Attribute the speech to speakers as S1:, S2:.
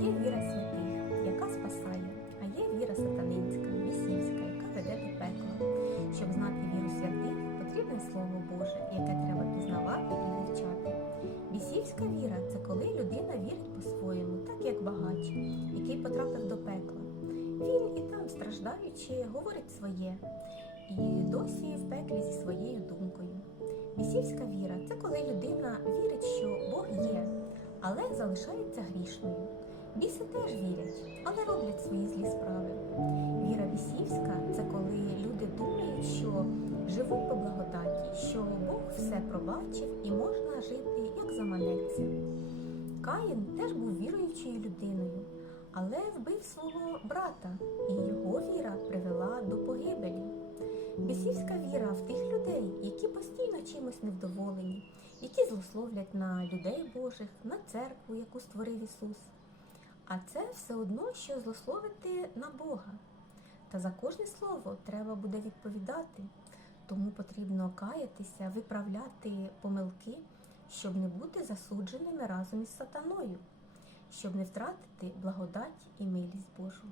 S1: Є віра святих, яка спасає, а є віра сатанинська, бісівська, яка веде до пекла. Щоб знати віру святих, потрібне слово Боже, яке треба пізнавати і вивчати. Бісівська віра це коли людина вірить по-своєму, так як багач, який потрапив до пекла. Він і там, страждаючи, говорить своє, і досі в пеклі зі своєю думкою. Бісівська віра це коли людина вірить, що Бог є, але залишається грішною. Біси теж вірять, але роблять свої злі справи. Віра бісівська це коли люди думають, що живуть по благодаті, що Бог все пробачив і можна жити як заманеться. Каїн теж був віруючою людиною, але вбив свого брата, і його віра привела до погибелі. Бісівська віра в тих людей, які постійно чимось невдоволені, які злословлять на людей Божих, на церкву, яку створив Ісус. А це все одно, що злословити на Бога. Та за кожне слово треба буде відповідати, тому потрібно каятися, виправляти помилки, щоб не бути засудженими разом із сатаною, щоб не втратити благодать і милість Божу.